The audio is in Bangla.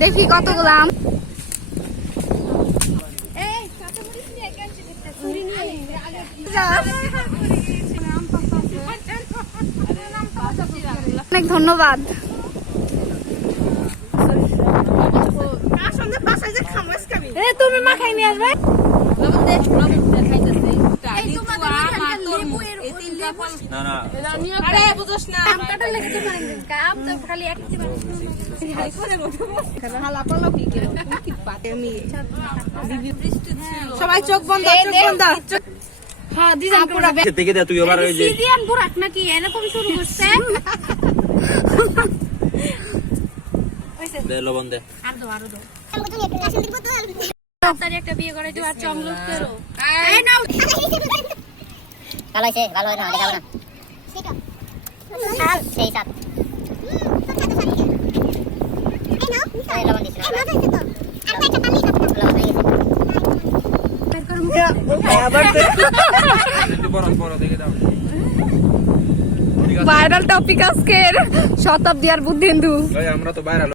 দেখি কতগুলো আম। অনেক ধন্যবাদ। তুমি মাখাই নিয়ে আসবে? না না সবাই চোখ বন্ধ চোখ বন্ধ। হ্যাঁ দিদান পুরা থেকে দে তুই আবার ওই যে সিরিয়ান বুড়াক নাকি? এরকম শুরু করছে। দে লবণ দে। আর দো আর দো তাড়াতাড়ি একটা বিয়ে করে দিও আর চমলুক করো। এই নাও। ভালো হয়েছে ভালো হয় না দেখাবো না। সেই সাত লবণ দিছি লবণ গেছে। একটু বড় বড় দেখে দাও ভাইরাল টপিক আজকের শতাব্দী আর বুদ্ধেন্দু। আমরা তো বাইরে